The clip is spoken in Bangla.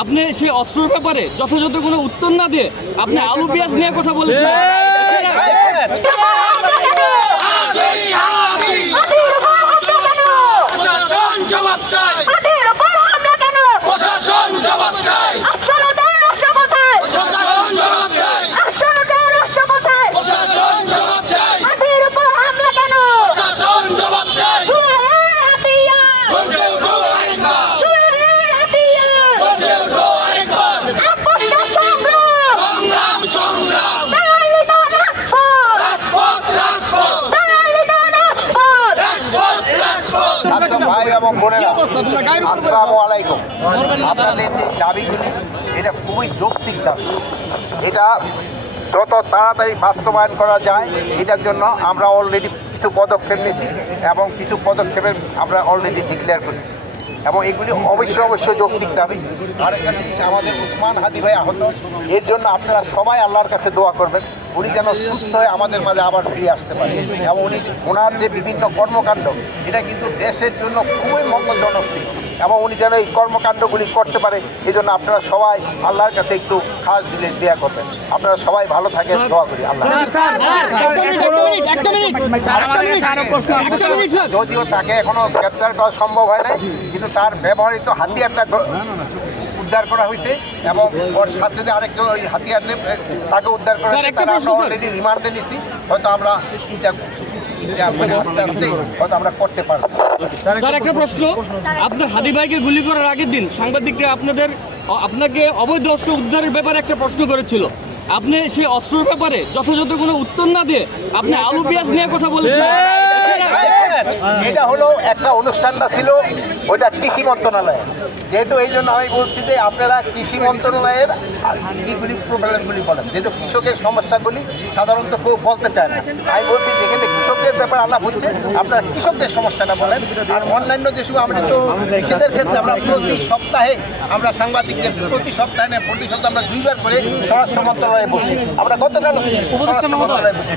আপনি সেই অস্ত্রের ব্যাপারে যথাযথ কোনো উত্তর না দিয়ে আপনি আলু পেঁয়াজ নিয়ে কথা বলেছেন। জবাব চাই, প্রশাসন জবাব চাই, প্রশাসন জবাব চাই, প্রশাসন জবাব চাই, প্রশাসন জবাব চাই। গর্জে ওঠো আরেকবার, গর্জে ওঠো আরেকবার। সংগ্রাম সংগ্রাম, রাজপথ রাজপথ, রাজপথ রাজপথ। ভাই এবং বোনেরা, আসসালামু আলাইকুম। আপনাদের যে দাবিগুলি, এটা খুবই যৌক্তিক দাবি। এটা যত তাড়াতাড়ি বাস্তবায়ন করা যায় এটার জন্য আমরা অলরেডি কিছু পদক্ষেপ নিয়েছি এবং কিছু পদক্ষেপের আমরা অলরেডি ডিক্লেয়ার করেছি এবং এগুলি অবশ্যই যৌক্তিক দাবি। আর এখানে আমাদের উসমান হাদি ভাই আহত, এর জন্য আপনারা সবাই আল্লাহর কাছে দোয়া করবেন উনি যেন সুস্থ হয়ে আমাদের মাঝে আবার ফিরে আসতে পারে এবং ওনার যে বিভিন্ন কর্মকাণ্ড এটা কিন্তু দেশের জন্য খুবই মঙ্গলজনক ছিল এবং উনি যেন এই কর্মকাণ্ডগুলি করতে পারে এই জন্য আপনারা সবাই আল্লাহর কাছে একটু খাস দিলে দেয়া করবেন। আপনারা সবাই ভালো থাকেন, দোয়া করি। আল্লাহ যদিও তাকে এখনো গ্রেপ্তার করা সম্ভব হয় নাই, কিন্তু তার ব্যবহৃত হাতিয়ারটা উদ্ধার করা হয়েছে এবং ওর সাথে যে আরেকজন ওই হাতিয়ার তাকে উদ্ধার করা হয়েছে, তারা আমরা অলরেডি রিমান্ডে নিচ্ছি। হয়তো আমরা এটা আস্তে আস্তে হয়তো আমরা করতে পারবো। স্যার, একটা প্রশ্ন, আপনার হাদি ভাইকে গুলি করার আগের দিন সাংবাদিকরা আপনাকে অবৈধ অস্ত্র উদ্ধারের ব্যাপারে একটা প্রশ্ন করেছিল। আপনি সেই অস্ত্রের ব্যাপারে যথাযথ কোনো উত্তর না দিয়ে আপনি আলু পেঁয়াজ নিয়ে কথা বলেছেন। এটা হলো একটা অনুষ্ঠানটা ছিল ওইটা কৃষি মন্ত্রণালয়ে, যেহেতু এই জন্য আমি বলছি যে আপনারা কৃষি মন্ত্রণালয়ের ইগুলি প্রবলেমগুলি বলেন, যেহেতু কৃষকের সমস্যাগুলি সাধারণত কেউ বলতে চায় না। আমি বলছি যেখানে কৃষকদের ব্যাপার আলাপ হচ্ছে আপনারা কৃষকদের সমস্যাটা বলেন। আর অন্যান্য যে সময় আমরা তো কৃষিদের ক্ষেত্রে আমরা প্রতি সপ্তাহে আমরা সাংবাদিকদের প্রতি সপ্তাহে আমরা 2 বার করে স্বরাষ্ট্র মন্ত্রণালয়ে বসি। আমরা গতকাল স্বরাষ্ট্র মন্ত্রণালয়ে বসি।